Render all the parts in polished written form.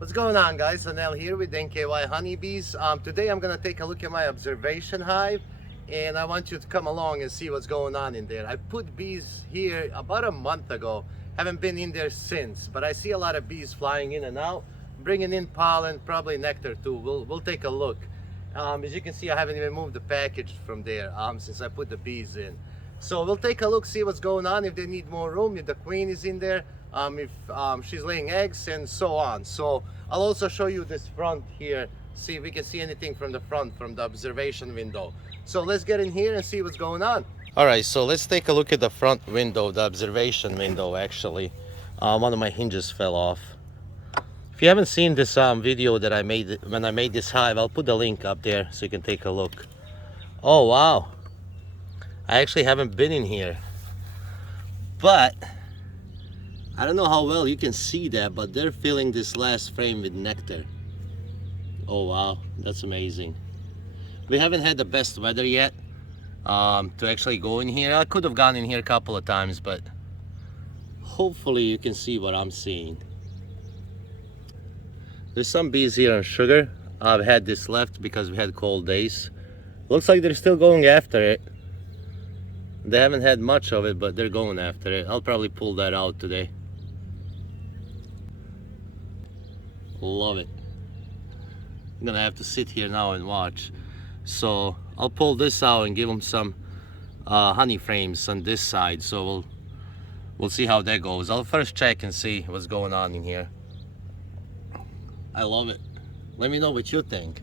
What's going on, guys? Anel here with NKY Honeybees. Today I'm gonna take a look at my observation hive, and I want you to come along and see what's going on in there. I put bees here about a month ago. Haven't been in there since, but I see a lot of bees flying in and out, bringing in pollen, probably nectar too. We'll take a look. As you can see, I haven't even moved the package from there since I put the bees in. So we'll take a look, see what's going on, if they need more room, if the queen is in there, if she's laying eggs, and so on. So I'll also show you this front here, see if we can see anything from the front, from the observation window. So let's get in here and see what's going on. All right, so let's take a look at the front window, the observation window actually. One of my hinges fell off. If you haven't seen this video that I made when I made this hive, I'll put the link up there so you can take a look. Oh wow, I actually haven't been in here, but I don't know how well you can see that, but they're filling this last frame with nectar. Oh wow, that's amazing. We haven't had the best weather yet to actually go in here. I could have gone in here a couple of times, but hopefully you can see what I'm seeing. There's some bees here on sugar. I've had this left because we had cold days. Looks like they're still going after it. They haven't had much of it, but they're going after it. I'll probably pull that out today. Love it. I'm gonna have to sit here now and watch. So I'll pull this out and give them some honey frames on this side. So we'll see how that goes. I'll first check and see what's going on in here. I love it. Let me know what you think.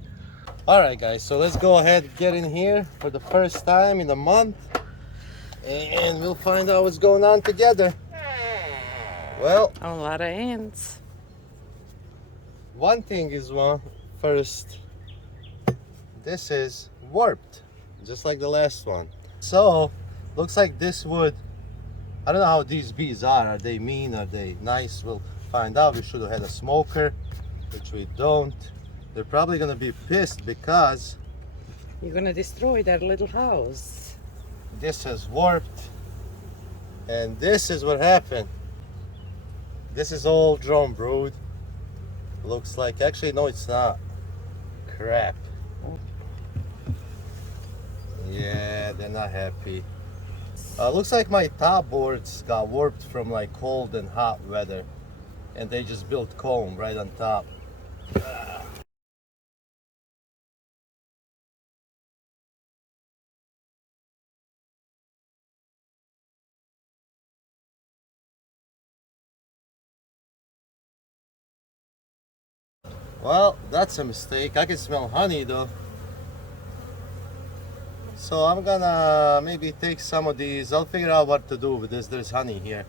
All right, guys, so let's go ahead and get in here for the first time in a month, and we'll find out what's going on together. Well, A lot of ants. one thing is first, this is warped, just like the last one. So, looks like this would, I don't know how these bees are. Are they mean? Are they nice? We'll find out. We should have had a smoker, which we don't. They're probably gonna be pissed because You're gonna destroy their little house. this has warped, and this is what happened. This is all drone brood. Looks like, actually no, it's not. Crap. Yeah, they're not happy. Looks like my top boards got warped from like cold and hot weather, and they just built comb right on top. Well, that's a mistake. I can smell honey though. So I'm gonna maybe take some of these. I'll figure out what to do with this. There's honey here.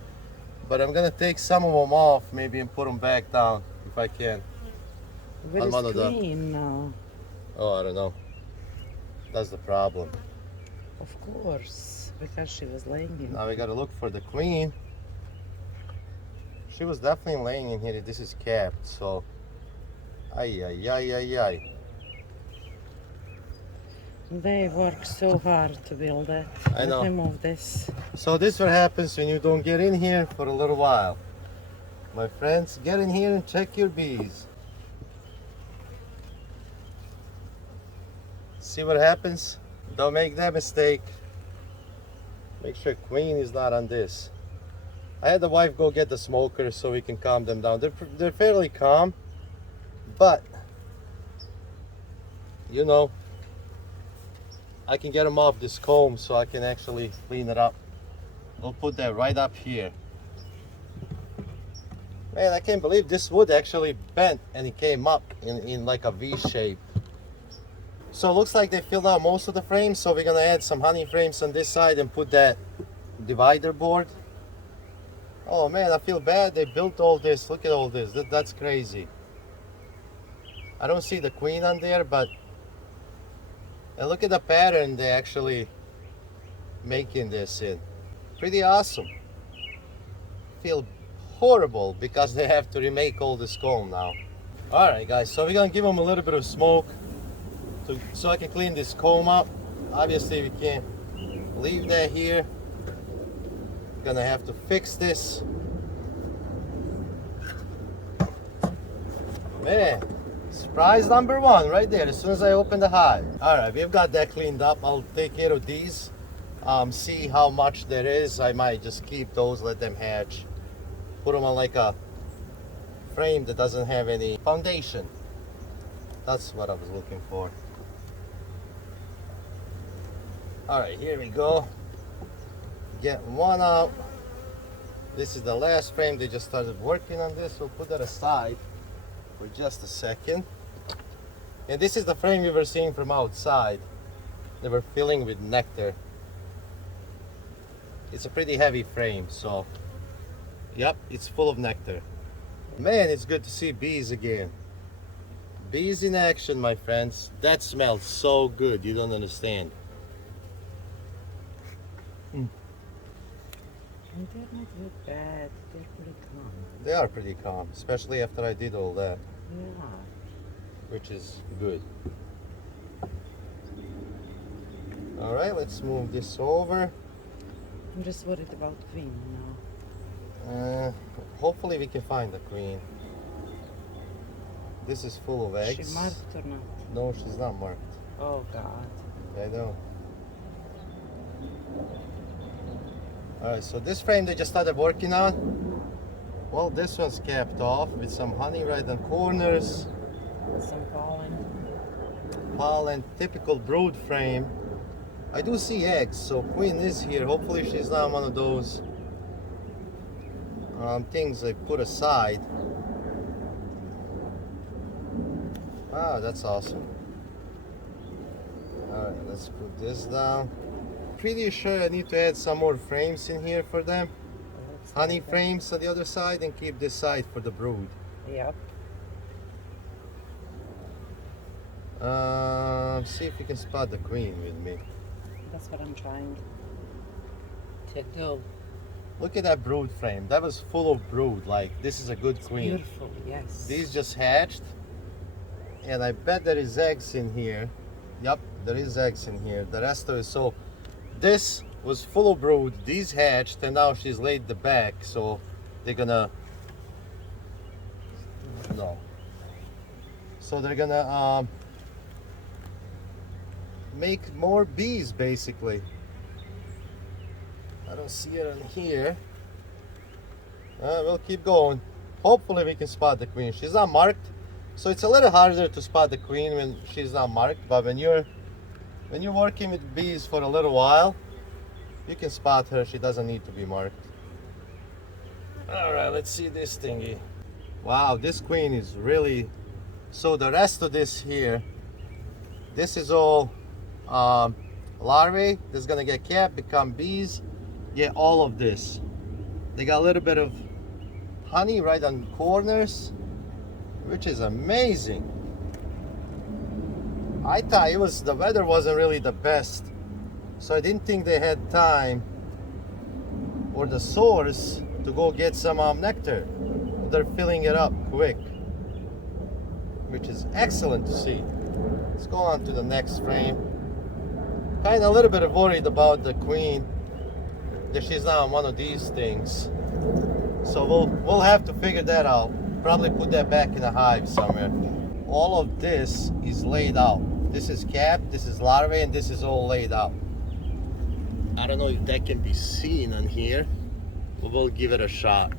But I'm gonna take some of them off maybe and put them back down if I can. Where On is one of the- Queen now? Oh, I don't know. That's the problem. Of course, because she was laying in. Now we gotta look for the queen. She was definitely laying in here. This is capped, so. Ay, ay, ay, ay, ay. They work so hard to build that. I know. Let me move this. So this is what happens when you don't get in here for a little while. My friends, get in here and check your bees. See what happens? Don't make that mistake. Make sure queen is not on this. I had the wife go get the smoker so we can calm them down. They're fairly calm, but you know, I can get them off this comb so I can actually clean it up. We'll put that right up here. Man, I can't believe this wood actually bent and it came up in like a V shape. So it looks like they filled out most of the frames, so we're gonna add some honey frames on this side and put that divider board. Oh man, I feel bad. They built all this. Look at all this. That's crazy. I don't see the queen on there, but and look at the pattern they actually making this in. Pretty awesome. Feel horrible because they have to remake all this comb now. All right, guys. So we're gonna give them a little bit of smoke so I can clean this comb up. Obviously, we can't leave that here. Gonna have to fix this. Man, surprise number one right there as soon as I open the hive. All right, we've got that cleaned up. I'll take care of these. See how much there is. I might just keep those, let them hatch. Put them on like a frame that doesn't have any foundation. That's what I was looking for. All right, here we go. Get one out. This is the last frame. They just started working on this. We'll put that aside for just a second. And this is the frame we were seeing from outside. They were filling with nectar. It's a pretty heavy frame, so yep, it's full of nectar. Man, it's good to see bees again. Bees in action, my friends. That smells so good, you don't understand. And they're not that bad. They're pretty calm. They are pretty calm, especially after I did all that, Yeah. which is good. All right, let's move this over. I'm just worried about Queen now. Hopefully we can find the queen. This is full of eggs. Is she marked or not? No, she's not marked. Oh God. I know. Alright, so this frame they just started working on. Well, this one's capped off with some honey right on corners. Some pollen. Pollen, typical brood frame. I do see eggs, so queen is here. Hopefully she's not one of those things I put aside. Ah, that's awesome. Alright, let's put this down. Pretty sure I need to add some more frames in here for them. Honey frames on the other side and keep this side for the brood. Yep. See if you can spot the queen with me. That's what I'm trying to do. Look at that brood frame. That was full of brood. Like, this is a good queen. Beautiful, yes. These just hatched. And I bet there is eggs in here. Yep, there is eggs in here. The rest of it, so this was full of brood. These hatched and now she's laid the back. So they're gonna, no. So they're gonna make more bees basically. I don't see it in here. We'll keep going. Hopefully we can spot the queen. She's not marked, so it's a little harder to spot the queen when she's not marked. But when you're working with bees for a little while, you can spot her. She doesn't need to be marked. All right, let's see this thingy. Wow, this queen is really. So the rest of this here, this is all larvae. That's gonna get capped, become bees. Yeah, all of this. They got a little bit of honey right on corners, which is amazing. I thought the weather wasn't really the best, so I didn't think they had time or the source to go get some nectar. They're filling it up quick, which is excellent to see. Let's go on to the next frame. Kind of a little bit worried about the queen, that she's not on one of these things. So we'll have to figure that out. Probably put that back in a hive somewhere. All of this is laid out. This is capped, this is larvae, and this is all laid out. I don't know if that can be seen on here, but we'll give it a shot.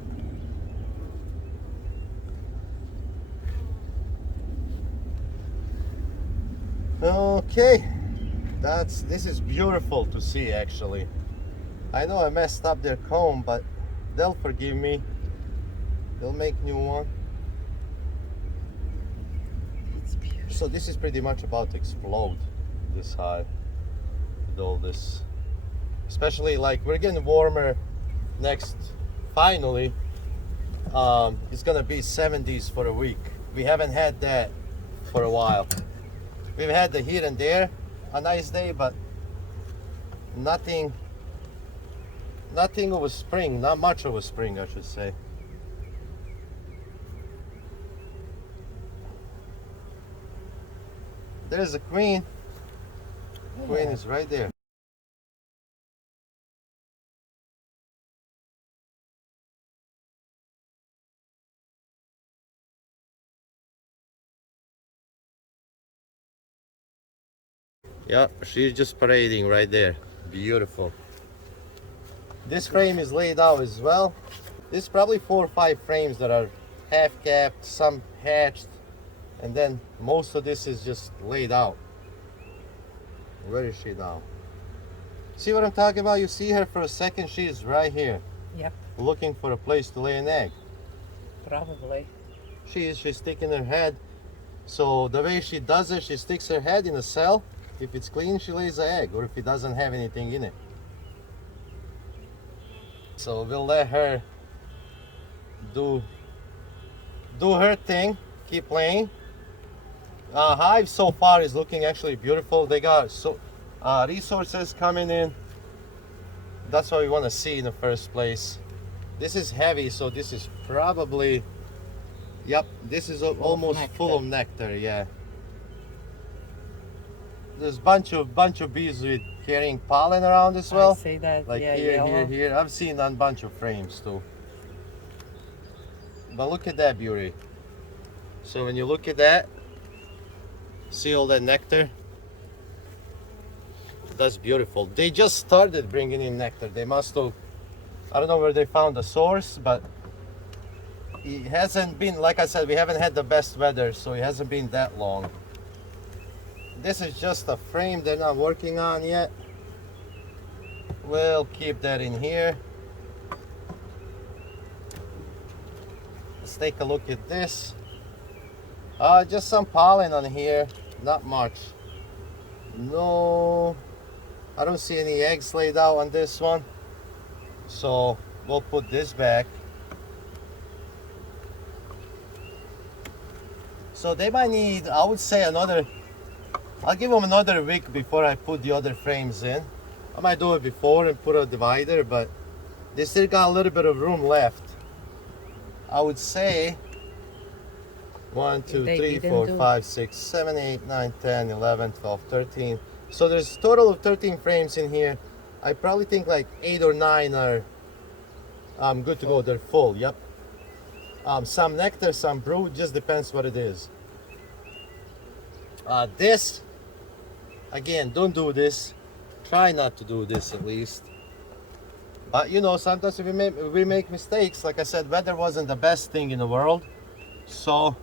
Okay, this is beautiful to see actually. I know I messed up their comb, but they'll forgive me. They'll make new one. It's beautiful. So this is pretty much about to explode, this hive, with all this. Especially like we're getting warmer next, finally. It's gonna be 70s for a week. We haven't had that for a while. We've had the here and there, a nice day, but nothing of a spring, not much of a spring, I should say. There's a queen. Queen is right there. Yeah, she's just parading right there. Beautiful. This frame is laid out as well. There's probably 4 or 5 frames that are half capped, some hatched, and then most of this is just laid out. Where is she now? See what I'm talking about? You see her for a second, she's right here. Yep, Looking for a place to lay an egg. probably. She's sticking her head. So the way she does it, she sticks her head in a cell. If it's clean, she lays an egg, or if it doesn't have anything in it. So we'll let her do her thing, keep laying. Hive so far is looking actually beautiful. They got resources coming in. That's what we want to see in the first place. This is heavy, so this is probably, yep, this is almost full of nectar. Yeah, there's bunch of bees with carrying pollen around as well. I see that. Like yeah, here, yellow. here. I've seen a bunch of frames too. But look at that beauty. So when you look at that, see all that nectar? That's beautiful. They just started bringing in nectar. They must have, I don't know where they found the source, but it hasn't been, like I said, we haven't had the best weather, so it hasn't been that long. This is just a frame they're not working on yet. We'll keep that in here. Let's take a look at this. Just some pollen on here, not much. No, I don't see any eggs laid out on this one. So we'll put this back. So they might need, I would say I'll give them another week before I put the other frames in. I might do it before and put a divider, but they still got a little bit of room left. I would say 1, 2, 3, 4, 5, 6, 7, 8, 9, 10, 11, 12, 13. So there's a total of 13 frames in here. I probably think like 8 or 9 are good to go. They're full, yep. Some nectar, some brood, just depends what it is. This, again, don't do this. Try not to do this at least. But you know, sometimes we make mistakes. Like I said, weather wasn't the best thing in the world. So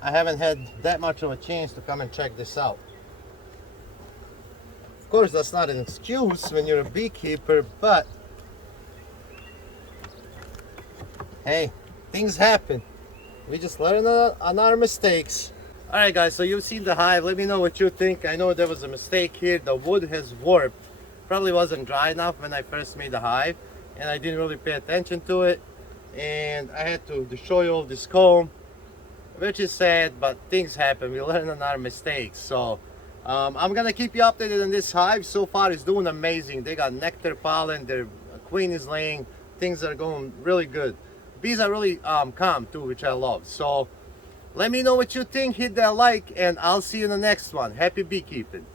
I haven't had that much of a chance to come and check this out. Of course, that's not an excuse when you're a beekeeper, but hey, things happen. We just learn on our mistakes. Alright guys, so you've seen the hive. Let me know what you think. I know there was a mistake here. The wood has warped. Probably wasn't dry enough when I first made the hive, and I didn't really pay attention to it. And I had to destroy all this comb, which is sad, but things happen. We learn on our mistakes. So I'm gonna keep you updated on this hive. So far it's doing amazing. They got nectar, pollen, their queen is laying. Things are going really good. Bees are really calm too, which I love. So let me know what you think. Hit that like, and I'll see you in the next one. Happy beekeeping.